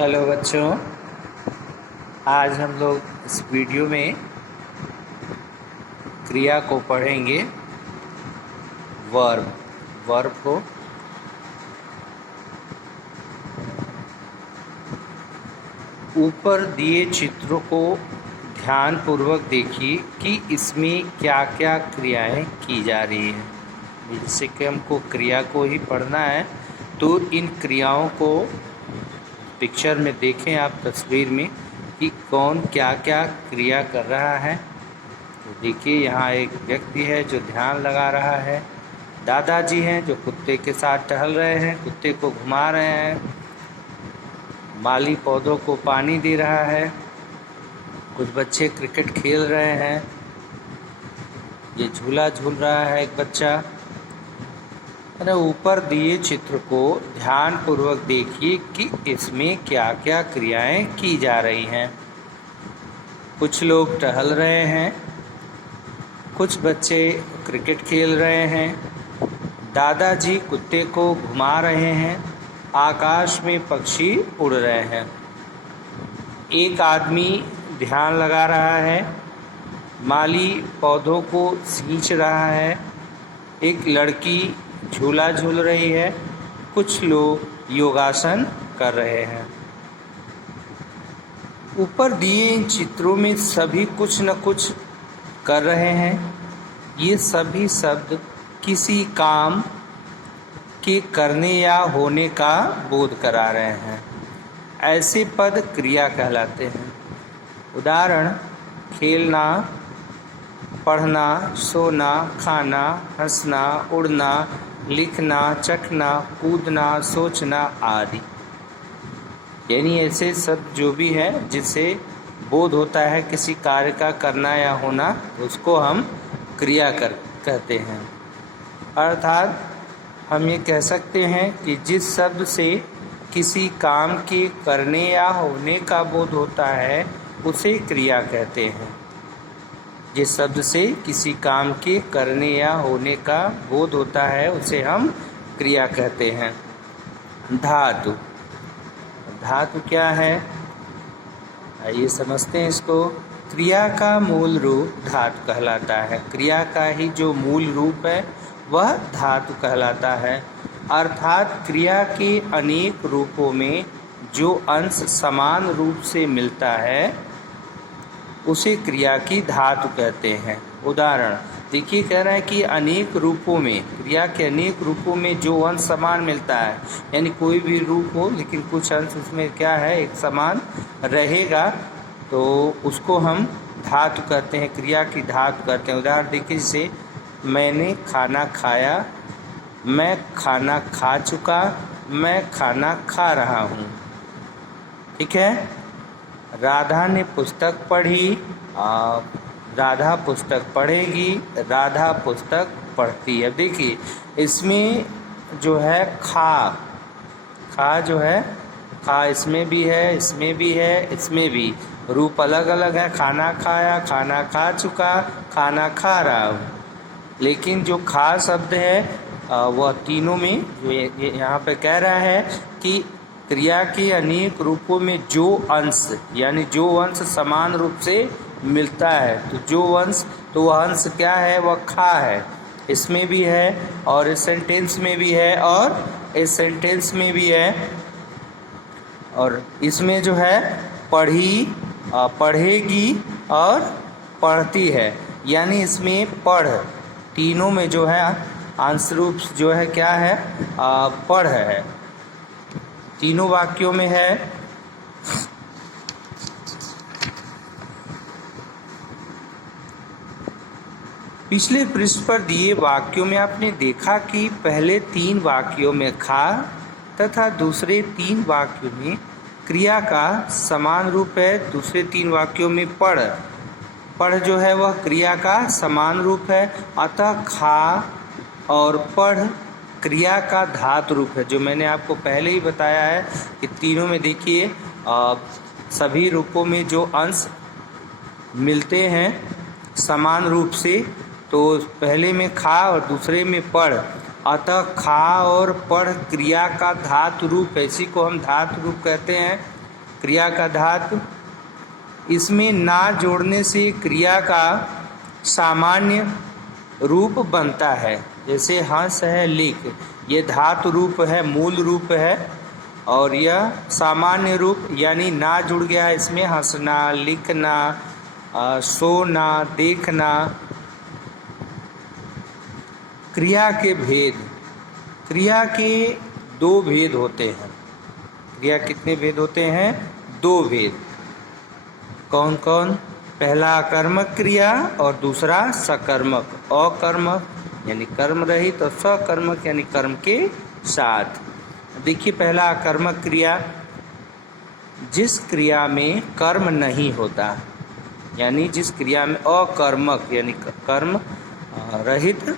Hello बच्चों, आज हम लोग इस वीडियो में क्रिया को पढ़ेंगे। वर्ब को ऊपर दिए चित्रों को ध्यानपूर्वक देखिए कि इसमें क्या क्या क्रियाएं की जा रही हैं। जैसे कि हमको क्रिया को ही पढ़ना है तो इन क्रियाओं को पिक्चर में देखें आप, तस्वीर में, कि कौन क्या क्या क्रिया कर रहा है। तो देखिए, यहाँ एक व्यक्ति है जो ध्यान लगा रहा है। दादाजी हैं जो कुत्ते के साथ टहल रहे हैं, कुत्ते को घुमा रहे हैं। माली पौधों को पानी दे रहा है। कुछ बच्चे क्रिकेट खेल रहे हैं। ये झूला झूल रहा है एक बच्चा। ऊपर दिए चित्र को ध्यानपूर्वक देखिए कि इसमें क्या क्या क्रियाएं की जा रही हैं। कुछ लोग टहल रहे हैं, कुछ बच्चे क्रिकेट खेल रहे हैं, दादाजी कुत्ते को घुमा रहे हैं, आकाश में पक्षी उड़ रहे हैं, एक आदमी ध्यान लगा रहा है, माली पौधों को सींच रहा है, एक लड़की झूला झूल रही है, कुछ लोग योगासन कर रहे हैं। ऊपर दिए इन चित्रों में सभी कुछ न कुछ कर रहे हैं। ये सभी शब्द किसी काम के करने या होने का बोध करा रहे हैं। ऐसे पद क्रिया कहलाते हैं। उदाहरण: खेलना, पढ़ना, सोना, खाना, हंसना, उड़ना, लिखना, चखना, कूदना, सोचना आदि। यानी ऐसे शब्द जो भी है जिससे बोध होता है किसी कार्य का करना या होना, उसको हम क्रिया कहते हैं। अर्थात हम ये कह सकते हैं कि जिस शब्द से किसी काम के करने या होने का बोध होता है उसे क्रिया कहते हैं। जिस शब्द से किसी काम के करने या होने का बोध होता है उसे हम क्रिया कहते हैं। धातु। धातु क्या है, आइए समझते हैं इसको। क्रिया का मूल रूप धातु कहलाता है। क्रिया का ही जो मूल रूप है वह धातु कहलाता है। अर्थात क्रिया के अनेक रूपों में जो अंश समान रूप से मिलता है उसे क्रिया की धातु कहते हैं। उदाहरण देखिए, कह रहा है कि अनेक रूपों में, क्रिया के अनेक रूपों में जो अंश समान मिलता है, यानी कोई भी रूप हो लेकिन कुछ अंश उसमें क्या है, एक समान रहेगा, तो उसको हम धातु कहते हैं, क्रिया की धातु कहते हैं। उदाहरण देखिए, जैसे मैंने खाना खाया, मैं खाना खा चुका, मैं खाना खा रहा हूँ। ठीक है। राधा ने पुस्तक पढ़ी, राधा पुस्तक पढ़ेगी, राधा पुस्तक पढ़ती है। देखिए, इसमें जो है खा जो है, खा इसमें भी है, इसमें भी है, इसमें भी। रूप अलग अलग है। खाना खाया, खाना खा चुका, खाना खा रहा हूँ। लेकिन जो खा शब्द है वह तीनों में जो यहाँ पे कह रहा है कि क्रिया के अनेक रूपों में जो अंश, यानी जो अंश समान रूप से मिलता है, तो जो अंश, तो वह अंश क्या है, वह खा है। इसमें भी है और इस सेंटेंस में भी है और इस सेंटेंस में भी है। और इसमें जो है पढ़ी, पढ़ेगी और पढ़ती है, यानी इसमें पढ़, तीनों में जो है अंश रूप जो है क्या है, पढ़ है। तीनों वाक्यों में है। पिछले पृष्ठ पर दिए वाक्यों में आपने देखा कि पहले 3 वाक्यों में खा तथा दूसरे 3 वाक्यों में क्रिया का समान रूप है। दूसरे 3 वाक्यों में पढ़ जो है वह क्रिया का समान रूप है। अतः खा और पढ़ क्रिया का धातु रूप है, जो मैंने आपको पहले ही बताया है कि तीनों में देखिए सभी रूपों में जो अंश मिलते हैं समान रूप से, तो पहले में खा और दूसरे में पढ़, अतः खा और पढ़ क्रिया का धातु रूप है। इसी को हम धातु रूप कहते हैं। क्रिया का धातु। इसमें ना जोड़ने से क्रिया का सामान्य रूप बनता है। जैसे हंस है, लिख, ये धातु रूप है, मूल रूप है, और यह सामान्य रूप यानी ना जुड़ गया है इसमें। हंसना, लिखना, सोना, देखना। क्रिया के भेद। क्रिया के दो भेद होते हैं। क्रिया कितने भेद होते हैं? दो भेद। कौन कौन? पहला अकर्मक क्रिया और दूसरा सकर्मक। अकर्मक यानी कर्म रहित और सकर्मक यानी कर्म के साथ। देखिए पहला अकर्मक क्रिया, जिस क्रिया में कर्म नहीं होता, यानी जिस क्रिया में अकर्मक यानी कर्म रहित,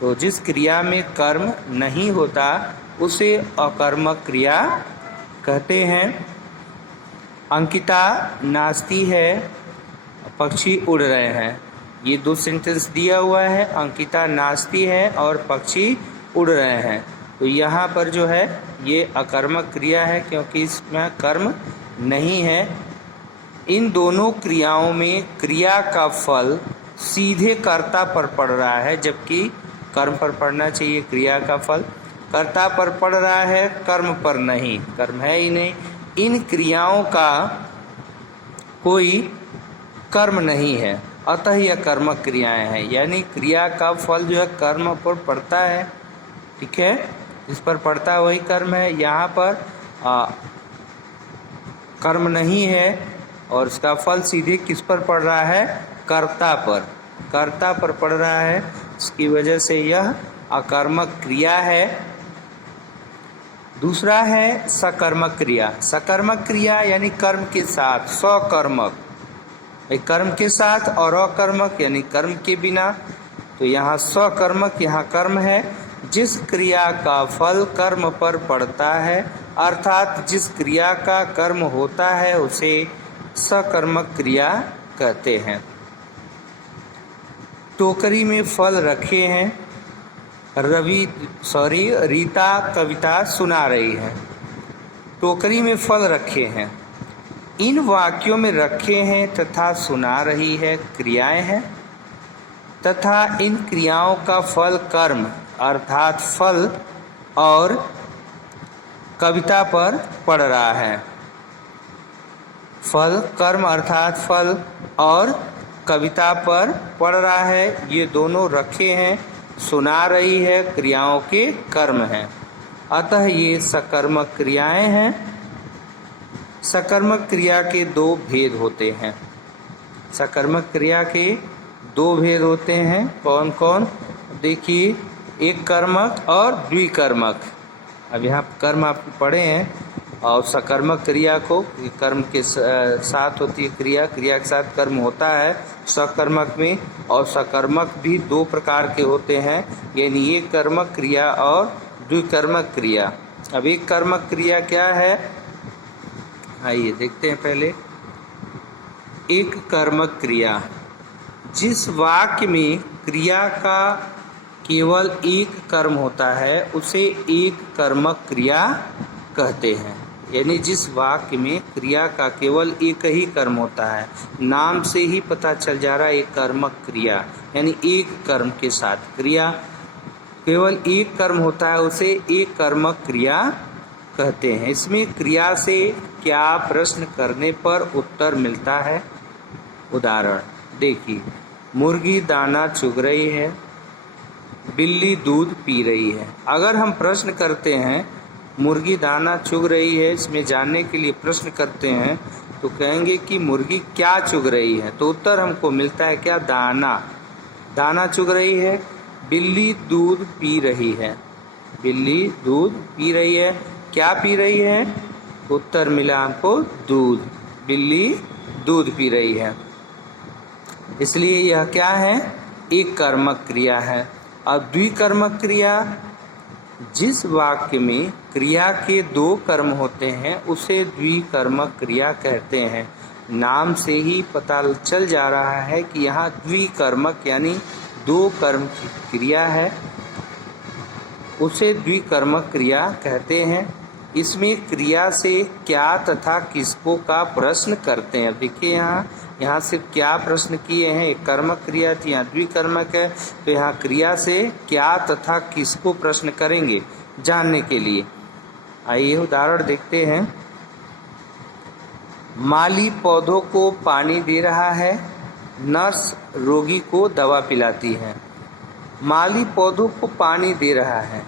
तो जिस क्रिया में कर्म नहीं होता उसे अकर्मक क्रिया कहते हैं। अंकिता नाचती है, पक्षी उड़ रहे हैं। ये दो सेंटेंस दिया हुआ है, अंकिता नाचती है और पक्षी उड़ रहे हैं। तो यहाँ पर जो है ये अकर्मक क्रिया है क्योंकि इसमें कर्म नहीं है। इन दोनों क्रियाओं में क्रिया का फल सीधे कर्ता पर पड़ रहा है, जबकि कर्म पर पड़ना चाहिए क्रिया का फल। कर्ता पर पड़ रहा है, कर्म पर नहीं, कर्म है ही नहीं। इन क्रियाओं का कोई कर्म नहीं है, अतः यह कर्मक क्रियाएं हैं। यानी क्रिया का फल जो है कर्म पर पड़ता है, ठीक है, जिस पर पड़ता है वही कर्म है। यहाँ पर कर्म नहीं है और इसका फल सीधे किस पर पड़ रहा है? कर्ता पर। कर्ता पर पड़ रहा है, इसकी वजह से यह अकर्मक क्रिया है। दूसरा है सकर्मक क्रिया। सकर्मक क्रिया यानी कर्म के साथ, सकर्मक कर्म के साथ, और अकर्मक यानी कर्म के बिना। तो यहाँ सकर्मक, यहाँ कर्म है। जिस क्रिया का फल कर्म पर पड़ता है, अर्थात जिस क्रिया का कर्म होता है उसे सकर्मक क्रिया कहते हैं। टोकरी में फल रखे हैं, रीता कविता सुना रही है। टोकरी में फल रखे हैं, इन वाक्यों में रखे हैं तथा सुना रही है क्रियाएं हैं, तथा इन क्रियाओं का फल कर्म अर्थात फल और कविता पर पड़ रहा है। फल कर्म अर्थात फल और कविता पर पड़ रहा है, ये दोनों रखे हैं, सुना रही है क्रियाओं के कर्म हैं, अतः ये सकर्मक क्रियाएं हैं। सकर्मक क्रिया के दो भेद होते हैं। सकर्मक क्रिया के दो भेद होते हैं। कौन कौन? देखिए, एक कर्मक और द्विकर्मक। अब यहाँ कर्म आप पढ़े हैं और सकर्मक क्रिया को कर्म के साथ होती है क्रिया, क्रिया के साथ कर्म होता है सकर्मक में। और सकर्मक भी दो प्रकार के होते हैं, यानी एक कर्मक क्रिया और द्विकर्मक क्रिया। अब एक कर्मक क्रिया क्या है, आइए देखते हैं पहले। एक कर्मक क्रिया, जिस वाक्य में क्रिया का केवल एक कर्म होता है उसे एक कर्मक क्रिया कहते हैं। यानी जिस वाक्य में क्रिया का केवल एक ही कर्म होता है, नाम से ही पता चल जा रहा है एक कर्मक क्रिया, यानी एक कर्म के साथ क्रिया केवल एक कर्म होता है उसे एक कर्मक क्रिया कहते हैं। इसमें क्रिया से क्या प्रश्न करने पर उत्तर मिलता है। उदाहरण देखिए, मुर्गी दाना चुग रही है, बिल्ली दूध पी रही है। अगर हम प्रश्न करते हैं मुर्गी दाना चुग रही है, इसमें जानने के लिए प्रश्न करते हैं तो कहेंगे कि मुर्गी क्या चुग रही है, तो उत्तर हमको मिलता है क्या? दाना। दाना चुग रही है। बिल्ली दूध पी रही है, बिल्ली दूध पी रही है। क्या पी रही है? उत्तर मिला हमको दूध, बिल्ली दूध पी रही है। इसलिए यह क्या है? एक कर्मक क्रिया है। अब द्विकर्मक क्रिया, जिस वाक्य में क्रिया के दो कर्म होते हैं उसे द्विकर्मक क्रिया कहते हैं। नाम से ही पता चल जा रहा है कि यहाँ द्विकर्मक यानी दो कर्म की क्रिया है, उसे द्विकर्मक क्रिया कहते हैं। इसमें क्रिया से क्या तथा किसको का प्रश्न करते हैं। देखिए यहाँ सिर्फ क्या प्रश्न किए हैं, एक कर्मक क्रिया थी, यहाँ द्विकर्मक है, तो यहाँ क्रिया से क्या तथा किसको प्रश्न करेंगे जानने के लिए। आइए उदाहरण देखते हैं। माली पौधों को पानी दे रहा है, नर्स रोगी को दवा पिलाती है। माली पौधों को पानी दे रहा है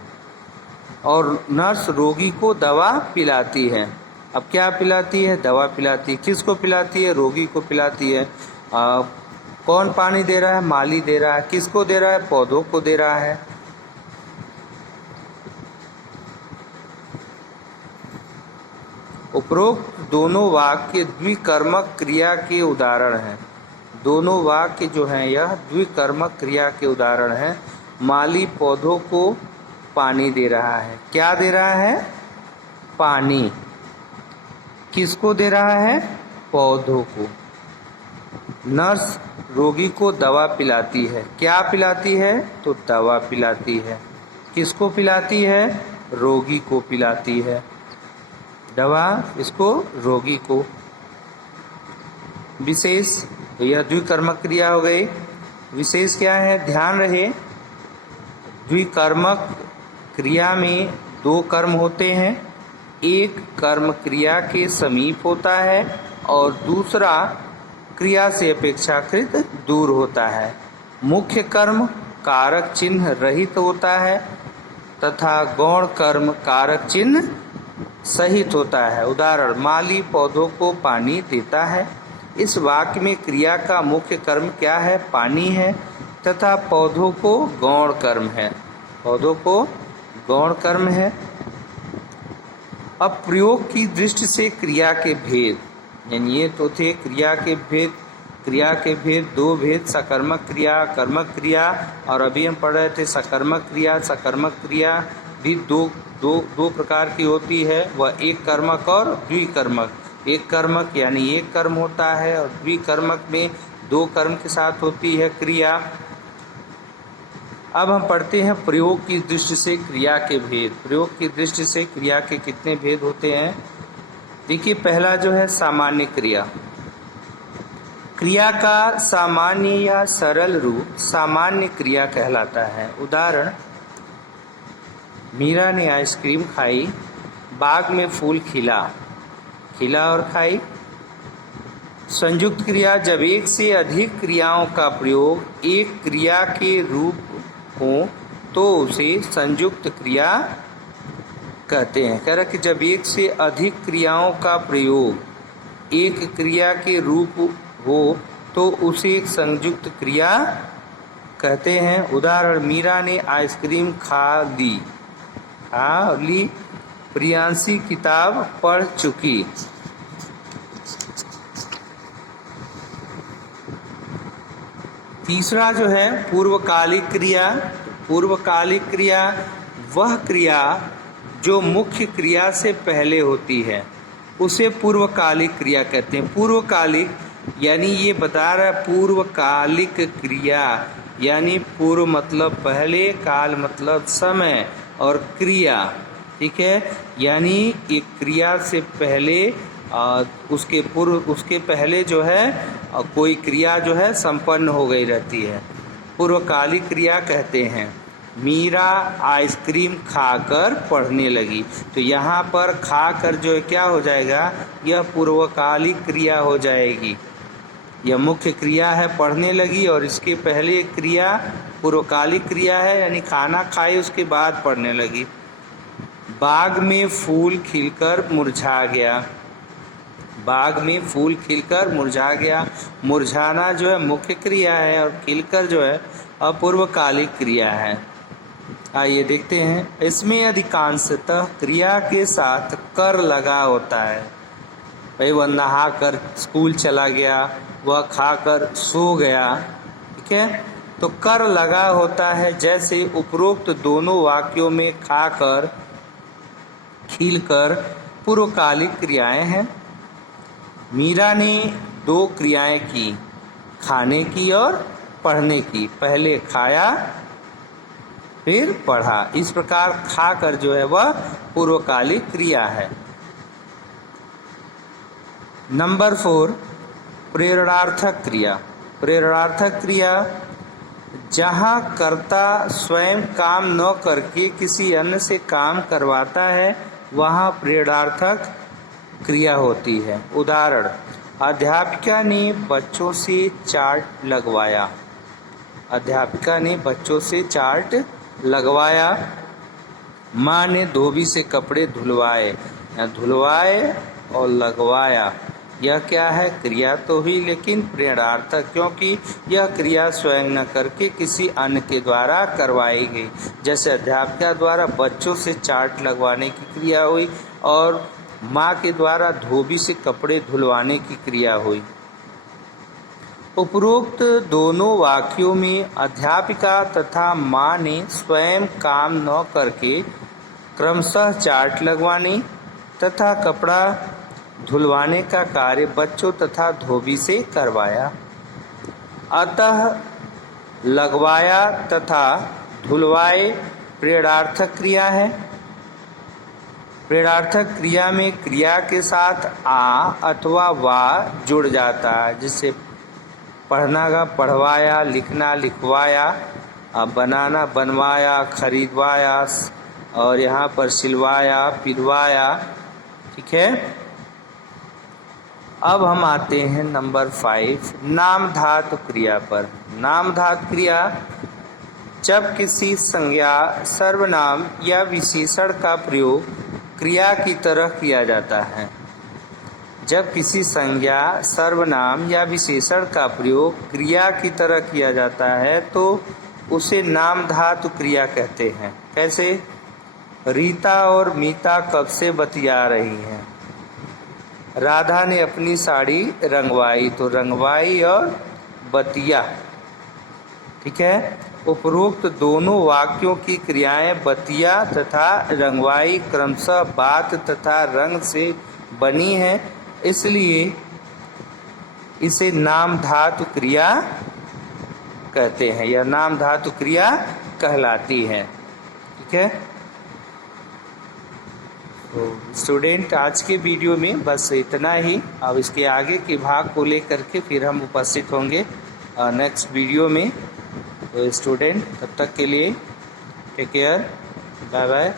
और नर्स रोगी को दवा पिलाती है। अब क्या पिलाती है? दवा पिलाती है। किसको पिलाती है? रोगी को पिलाती है। कौन पानी दे रहा है? माली दे रहा है। किसको दे रहा है? पौधों को दे रहा है। उपरोक्त दोनों वाक्य द्विकर्मक क्रिया के उदाहरण हैं। दोनों वाक्य जो हैं यह द्विकर्मक क्रिया के उदाहरण हैं। माली पौधों को पानी दे रहा है। क्या दे रहा है? पानी। किसको दे रहा है? पौधों को। नर्स रोगी को दवा पिलाती है। क्या पिलाती है? तो दवा पिलाती है। किसको पिलाती है? रोगी को पिलाती है। दवा इसको, रोगी को। विशेष, यह द्विकर्मक क्रिया हो गई। विशेष क्या है? ध्यान रहे, द्विकर्मक क्रिया में दो कर्म होते हैं। एक कर्म क्रिया के समीप होता है और दूसरा क्रिया से अपेक्षाकृत दूर होता है। मुख्य कर्म कारक चिन्ह रहित होता है तथा गौण कर्म कारक चिन्ह सहित होता है। उदाहरण, माली पौधों को पानी देता है। इस वाक्य में क्रिया का मुख्य कर्म क्या है? पानी है तथा पौधों को गौण कर्म है। पौधों को गौण कर्म है। अब प्रयोग की दृष्टि से क्रिया के भेद, यानी ये तो थे क्रिया के भेद। क्रिया के भेद, दो भेद, सकर्मक क्रिया, कर्मक क्रिया, और अभी हम पढ़ रहे थे सकर्मक क्रिया। सकर्मक क्रिया भी दो प्रकार की होती है, वह एक कर्मक और द्विकर्मक। एक कर्मक यानी एक कर्म होता है और द्विकर्मक में दो कर्म के साथ होती है क्रिया। अब हम पढ़ते हैं प्रयोग की दृष्टि से क्रिया के भेद। प्रयोग की दृष्टि से क्रिया के कितने भेद होते हैं? देखिए, पहला जो है सामान्य क्रिया। क्रिया का सामान्य या सरल रूप सामान्य क्रिया कहलाता है। उदाहरण, मीरा ने आइसक्रीम खाई, बाग में फूल खिला। खिला और खाई। संयुक्त क्रिया, जब एक से अधिक क्रियाओं का प्रयोग एक क्रिया के रूप हो तो उसे संयुक्त क्रिया कहते हैं। कह रहा कि जब एक से अधिक क्रियाओं का प्रयोग एक क्रिया के रूप हो तो उसे एक संयुक्त क्रिया कहते हैं। उदाहरण, मीरा ने आइसक्रीम खा ली। प्रियांशी किताब पढ़ चुकी। तीसरा जो है पूर्वकालिक क्रिया। पूर्वकालिक क्रिया वह क्रिया जो मुख्य क्रिया से पहले होती है, उसे पूर्वकालिक क्रिया कहते हैं। पूर्वकालिक यानी ये बता रहा है पूर्वकालिक क्रिया, यानी पूर्व मतलब पहले, काल मतलब समय, और क्रिया, ठीक है, यानी एक क्रिया से पहले उसके पूर्व, उसके पहले जो है कोई क्रिया जो है संपन्न हो गई रहती है, पूर्वकालिक क्रिया कहते हैं। मीरा आइसक्रीम खाकर पढ़ने लगी, तो यहाँ पर खाकर जो है क्या हो जाएगा? यह पूर्वकालिक क्रिया हो जाएगी। यह मुख्य क्रिया है पढ़ने लगी, और इसके पहले क्रिया पूर्वकालिक क्रिया है, यानी खाना खाई उसके बाद पढ़ने लगी। बाग में फूल खिलकर मुरझा गया। बाग में फूल खिलकर मुरझा गया। मुरझाना जो है मुख्य क्रिया है और खिलकर जो है अपूर्वकालिक क्रिया है। आइए देखते हैं, इसमें अधिकांशतः क्रिया के साथ कर लगा होता है। भाई वह नहा कर स्कूल चला गया, वह खाकर सो गया, ठीक है, तो कर लगा होता है। जैसे उपरोक्त दोनों वाक्यों में खाकर, खिलकर पूर्वकालिक क्रियाएं हैं। मीरा ने दो क्रियाएं की, खाने की और पढ़ने की। पहले खाया फिर पढ़ा। इस प्रकार खाकर जो है वह पूर्वकालिक क्रिया है। नंबर 4, प्रेरणार्थक क्रिया। प्रेरणार्थक क्रिया जहाँ कर्ता स्वयं काम न करके किसी अन्य से काम करवाता है वहाँ प्रेरणार्थक क्रिया होती है। उदाहरण, अध्यापिका ने बच्चों से चार्ट लगवाया। अध्यापिका ने बच्चों से चार्ट लगवाया। माँ ने धोबी से कपड़े धुलवाए। धुलवाए और लगवाया, यह क्या है? क्रिया तो हुई लेकिन प्रेरणार्थक, क्योंकि यह क्रिया स्वयं न करके किसी अन्य के द्वारा करवाई गई। जैसे अध्यापिका द्वारा बच्चों से चार्ट लगवाने की क्रिया हुई और माँ के द्वारा धोबी से कपड़े धुलवाने की क्रिया हुई। उपरोक्त दोनों वाक्यों में अध्यापिका तथा माँ ने स्वयं काम न करके क्रमशः चार्ट लगवाने तथा कपड़ा धुलवाने का कार्य बच्चों तथा धोबी से करवाया। अतः लगवाया तथा धुलवाए प्रेरणार्थक क्रिया है। प्रेरणार्थक क्रिया में क्रिया के साथ आ अथवा वा जुड़ जाता है। जैसे पढ़ना का पढ़वाया, लिखना लिखवाया, बनाना बनवाया, खरीदवाया और यहाँ पर सिलवाया, पिलवाया। ठीक है। अब हम आते हैं नंबर 5, नाम धातु क्रिया पर। नाम धातु क्रिया जब किसी संज्ञा, सर्वनाम या विशेषण का प्रयोग क्रिया की तरह किया जाता है। जब किसी संज्ञा, सर्वनाम या विशेषण का प्रयोग क्रिया की तरह किया जाता है तो उसे नाम धातु क्रिया कहते हैं। कैसे? रीता और मीता कब से बतिया रही हैं। राधा ने अपनी साड़ी रंगवाई, तो रंगवाई और बतिया। ठीक है। उपरोक्त दोनों वाक्यों की क्रियाएं बतिया तथा रंगवाई क्रमशः बात तथा रंग से बनी है, इसलिए इसे नाम धातु क्रिया कहते हैं। यह नाम धातु क्रिया कहलाती है। ठीक है। तो स्टूडेंट, आज के वीडियो में बस इतना ही। अब इसके आगे के भाग को लेकर के फिर हम उपस्थित होंगे नेक्स्ट वीडियो में। तो स्टूडेंट, तब तक के लिए टेक केयर, बाय बाय।